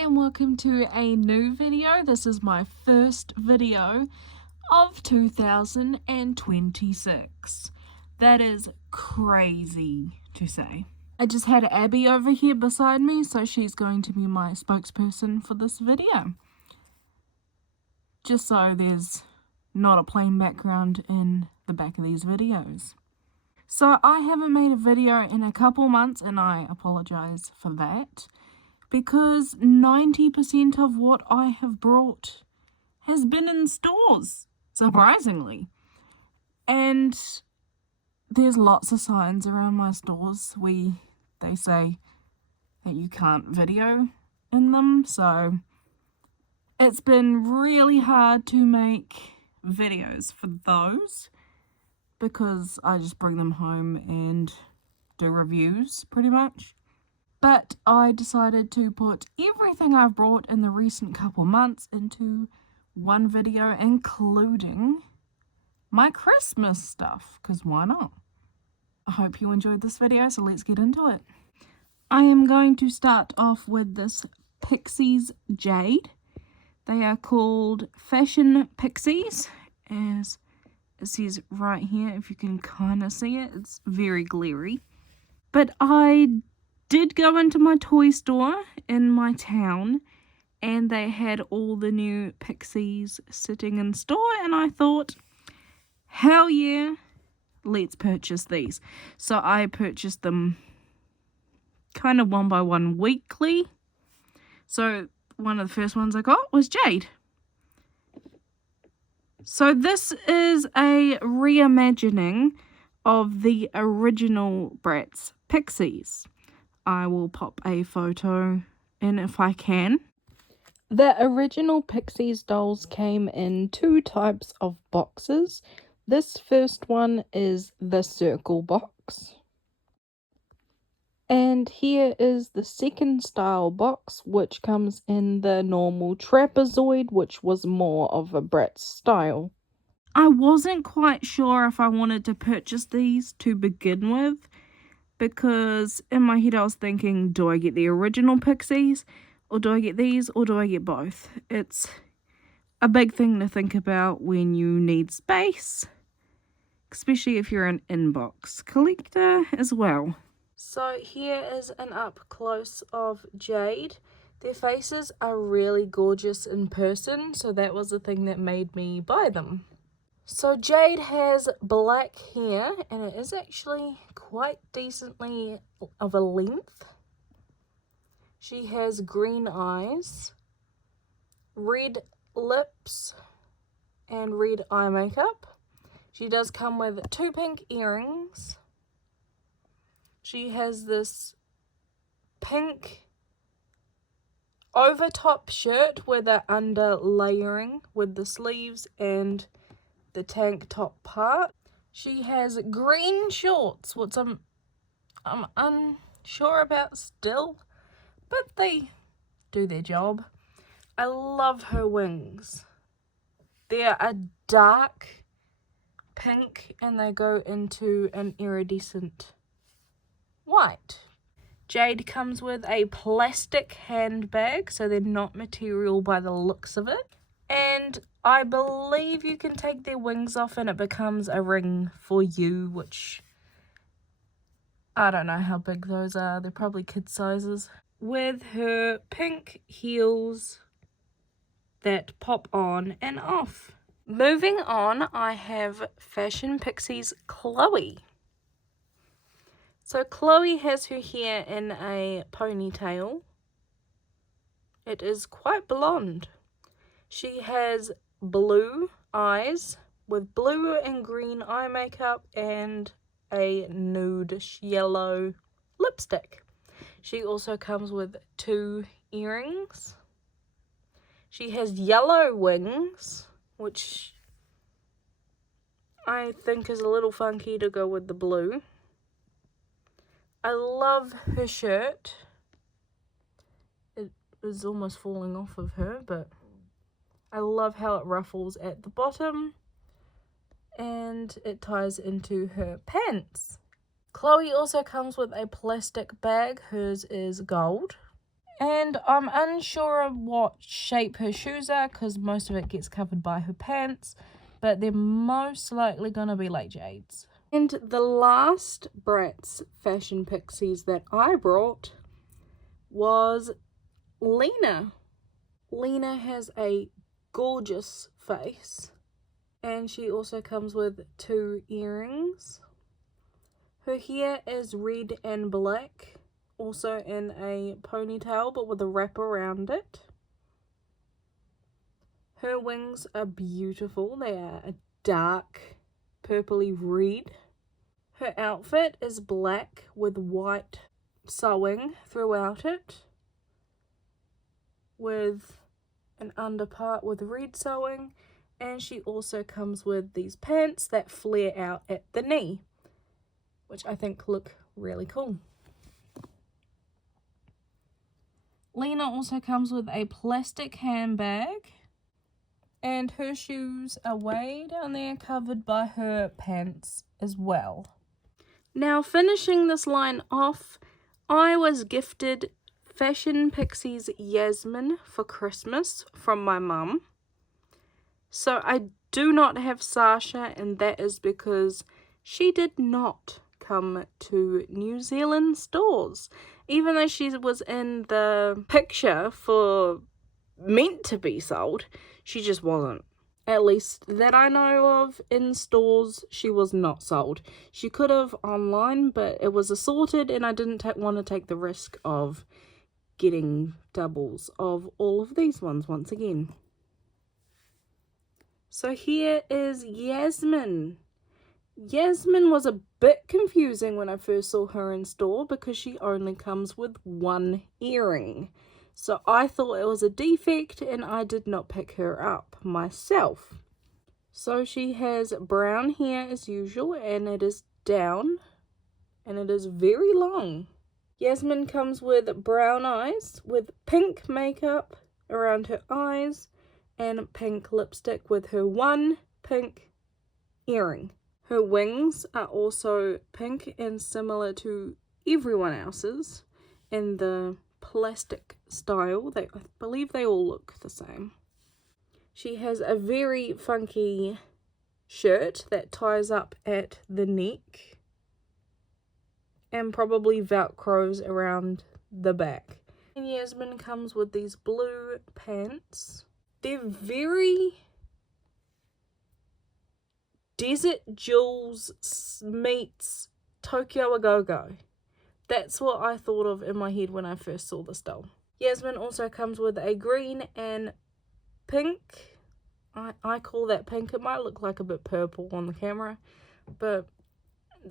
and welcome to a new video. This is my first video of 2026. That is crazy to say. I just had Abby over here beside me, so she's going to be my spokesperson for this video. Just so there's not a plain background in the back of these videos. So I haven't made a video in a couple months, and I apologize for that, because 90% of what I have brought has been in stores, surprisingly. And there's lots of signs around my stores where they say that you can't video in them, so it's been really hard to make videos for those, because I just bring them home and do reviews, pretty much. But I decided to put everything I've brought in the recent couple months into one video, including my Christmas stuff, because why not? I hope you enjoyed this video, so let's get into it. I am going to start off with this Pixies Jade. They are called Fashion Pixies, as it says right here, if you can kind of see it. It's very glary. But I did go into my toy store in my town, and they had all the new Pixies sitting in store, and I thought, hell yeah, let's purchase these. So I purchased them kind of one by one weekly. So one of the first ones I got was Jade. So this is a reimagining of the original Bratz Pixies. I will pop a photo in if I can. The original Pixies dolls came in two types of boxes. This first one is the circle box. And here is the second style box, which comes in the normal trapezoid, which was more of a Bratz style. I wasn't quite sure if I wanted to purchase these to begin with, because in my head I was thinking, do I get the original Pixies, or do I get these, or do I get both? It's a big thing to think about when you need space, especially if you're an inbox collector as well. So here is an up close of Jade. Their faces are really gorgeous in person, so that was the thing that made me buy them. So Jade has black hair, and it is actually quite decently of a length. She has green eyes, red lips, and red eye makeup. She does come with 2 pink earrings. She has this pink over-top shirt with the under layering with the sleeves and the tank top part. She has green shorts, which I'm unsure about still, but they do their job. I love her wings. They're a dark pink, and they go into an iridescent white. Jade comes with a plastic handbag, so they're not material by the looks of it. And I believe you can take their wings off and it becomes a ring for you, which I don't know how big those are. They're probably kid sizes. With her pink heels that pop on and off. Moving on, I have Fashion Pixies Chloe. So Chloe has her hair in a ponytail. It is quite blonde. She has blue eyes with blue and green eye makeup and a nude yellow lipstick. She also comes with 2 earrings. She has yellow wings, which I think is a little funky to go with the blue. I love her shirt. It is almost falling off of her, but I love how it ruffles at the bottom and it ties into her pants. Chloe also comes with a plastic bag. Hers is gold. And I'm unsure of what shape her shoes are because most of it gets covered by her pants, but they're most likely going to be like Jade's. And the last Bratz fashion pixies that I brought was Lena. Lena has a gorgeous face, and she also comes with 2 earrings. Her hair is red and black, also in a ponytail but with a wrap around it. Her wings are beautiful. They are a dark purpley red. Her outfit is black with white sewing throughout it, with an underpart with red sewing, and she also comes with these pants that flare out at the knee, which I think look really cool. Lena also comes with a plastic handbag, and her shoes are way down there covered by her pants as well. Now, finishing this line off, I was gifted Fashion Pixies Yasmin for Christmas from my mum. So I do not have Sasha, and that is because she did not come to New Zealand stores. Even though she was in the picture for meant to be sold, she just wasn't. At least that I know of, in stores she was not sold. She could have online, but it was assorted and I didn't want to take the risk of getting doubles of all of these ones once again. So here is Yasmin. Yasmin was a bit confusing when I first saw her in store because she only comes with 1 earring. So I thought it was a defect and I did not pick her up myself. So she has brown hair as usual, and it is down and it is very long. Yasmin comes with brown eyes with pink makeup around her eyes and pink lipstick with her 1 pink earring. Her wings are also pink and similar to everyone else's in the plastic style. I believe they all look the same. She has a very funky shirt that ties up at the neck and probably velcros around the back. And Yasmin comes with these blue pants. They're very Desert Jewels meets Tokyo A Go-Go. That's what I thought of in my head when I first saw this doll. Yasmin also comes with a green and pink. I call that pink. It might look like a bit purple on the camera, but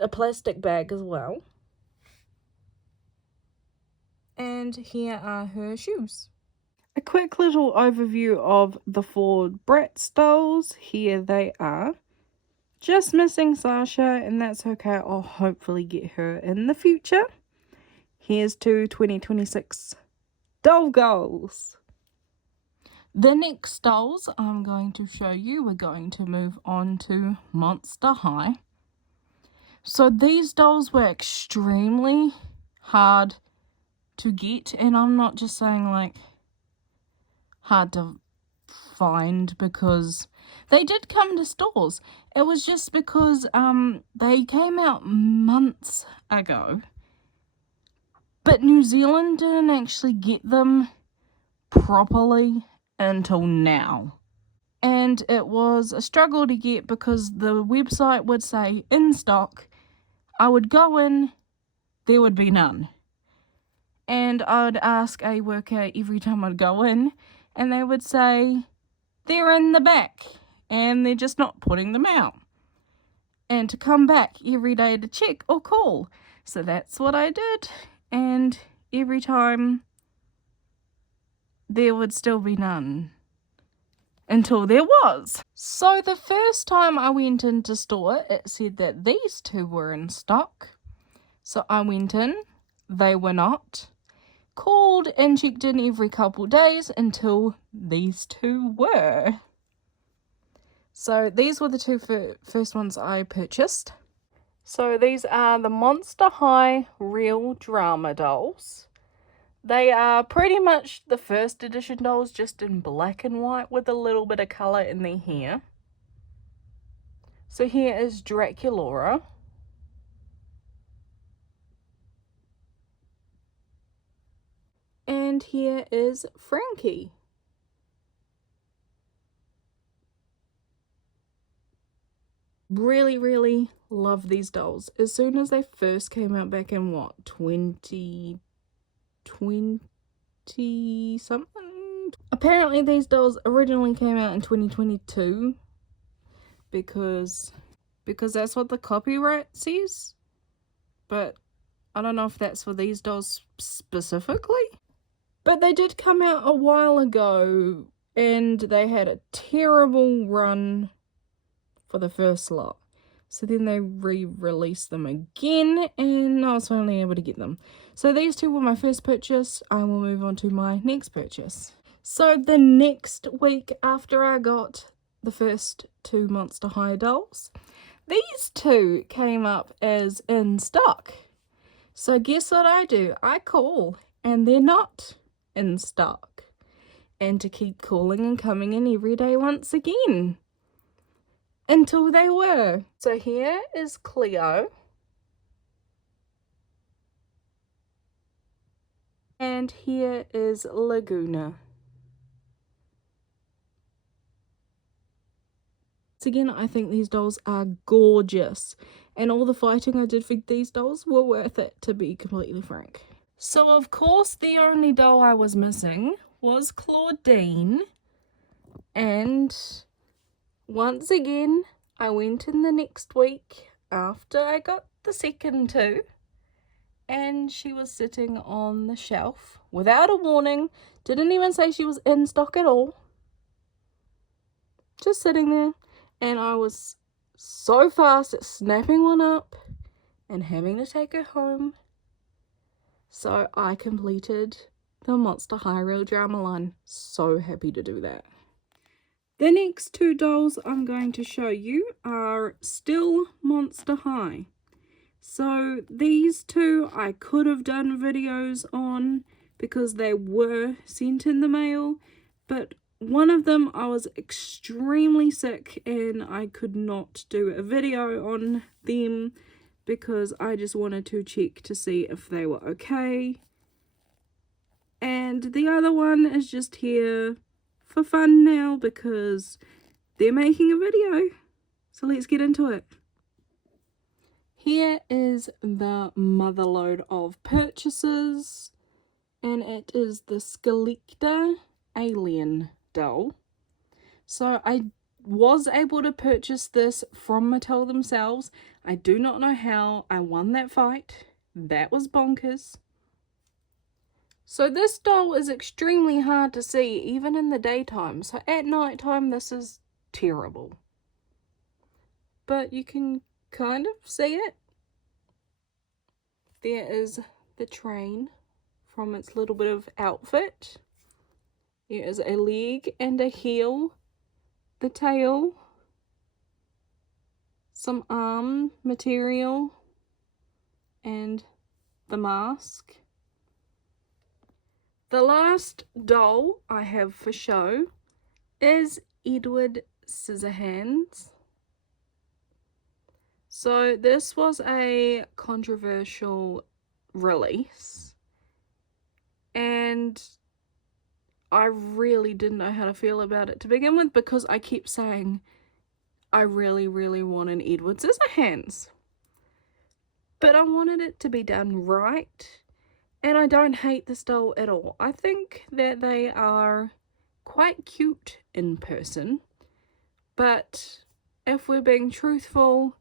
a plastic bag as well. And here are her shoes. A quick little overview of the 4 Bratz dolls. Here they are. Just missing Sasha, and that's okay. I'll hopefully get her in the future. Here's to 2026 doll goals. The next dolls I'm going to show you, we're going to move on to Monster High. So these dolls were extremely hard to get, and I'm not just saying like hard to find because they did come to stores. It was just because they came out months ago, but New Zealand didn't actually get them properly until now. And it was a struggle to get because the website would say in stock. I would go in, there would be none. And I would ask a worker every time I'd go in, and they would say, they're in the back, and they're just not putting them out. And to come back every day to check or call. So that's what I did, and every time there would still be none. Until there was. So the first time I went into store, it said that these 2 were in stock. So I went in, they were not. Called and checked in every couple days until these 2 were. So these were the 2 first ones I purchased. So these are the Monster High Real Drama dolls. They are pretty much the first edition dolls, just in black and white with a little bit of colour in their hair. So here is Draculaura. And here is Frankie. Really love these dolls. As soon as they first came out back in what, 2020 something? Apparently these dolls originally came out in 2022 because that's what the copyright says. But I don't know if that's for these dolls specifically. But they did come out a while ago and they had a terrible run for the first lot. So then they re-released them again and I was finally able to get them. So these two were my first purchase. I will move on to my next purchase. So the next week after I got the first two Monster High dolls, these two came up as in stock. So guess what I do? I call and they're not in stock. And to keep calling and coming in every day once again. Until they were. So here is Cleo. And here is Laguna. So again, I think these dolls are gorgeous. And all the fighting I did for these dolls were worth it, to be completely frank. So of course, the only doll I was missing was Claudine. And once again, I went in the next week after I got the second two, and she was sitting on the shelf without a warning. Didn't even say she was in stock at all. Just sitting there, and I was so fast at snapping one up and having to take her home. So I completed the Monster High Real Drama line. So happy to do that. The next two dolls I'm going to show you are still Monster High. So these two I could have done videos on because they were sent in the mail, but one of them I was extremely sick and I could not do a video on them because I just wanted to check to see if they were okay. And the other one is just here for fun now because they're making a video. So let's get into it. Here is the motherload of purchases, and it is the Skellektor Alien doll. So I was able to purchase this from Mattel themselves. I do not know how I won that fight. That was bonkers. So this doll is extremely hard to see even in the daytime. So at night time this is terrible. But you can kind of see it. There is the train from its little bit of outfit. There is a leg and a heel, the tail, some arm material, and the mask. The last doll I have for show is Edward Scissorhands. So this was a controversial release and I really didn't know how to feel about it to begin with because I kept saying I really want an Edward Scissorhands. But I wanted it to be done right. And I don't hate this doll at all. I think that they are quite cute in person. But if we're being truthful,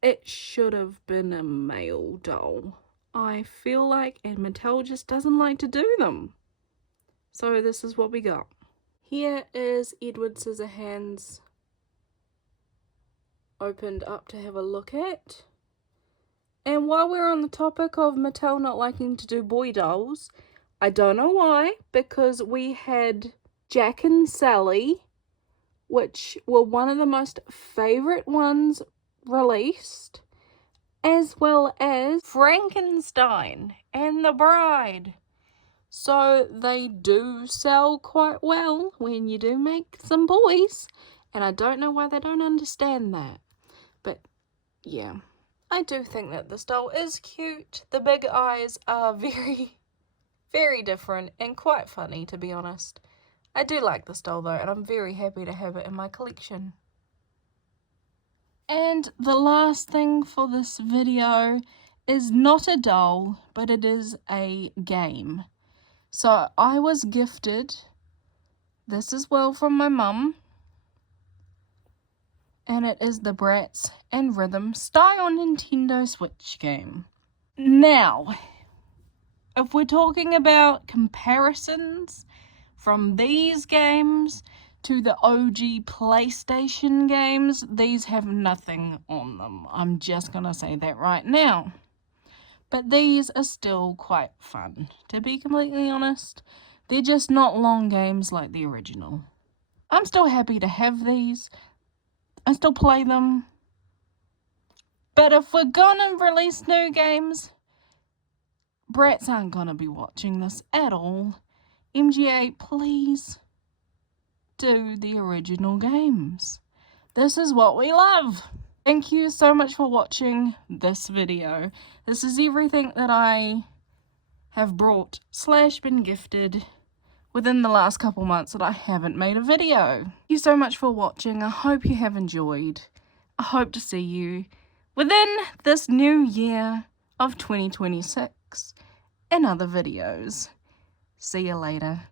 it should have been a male doll. I feel like, and Mattel just doesn't like to do them. So this is what we got. Here is Edward Scissorhands opened up to have a look at. And while we're on the topic of Mattel not liking to do boy dolls, I don't know why, because we had Jack and Sally, which were one of the most favourite ones released, as well as Frankenstein and the Bride. So they do sell quite well when you do make some boys. And I don't know why they don't understand that. But yeah, I do think that this doll is cute. The big eyes are very, very different and quite funny, to be honest. I do like this doll though, and I'm very happy to have it in my collection. And the last thing for this video is not a doll, but it is a game. So I was gifted this as well from my mum, and it is the Bratz and Rhythm Style Nintendo Switch game. Now, if we're talking about comparisons from these games to the OG PlayStation games, these have nothing on them. I'm just gonna say that right now. But these are still quite fun, to be completely honest. They're just not long games like the original. I'm still happy to have these. I still play them. But if we're gonna release new games, Bratz aren't gonna be watching this at all. MGA, please do the original games. This is what we love. Thank you so much for watching this video. This is everything that I have brought / been gifted within the last couple months that I haven't made a video. Thank you so much for watching. I hope you have enjoyed. I hope to see you within this new year of 2026 in other videos. See you later.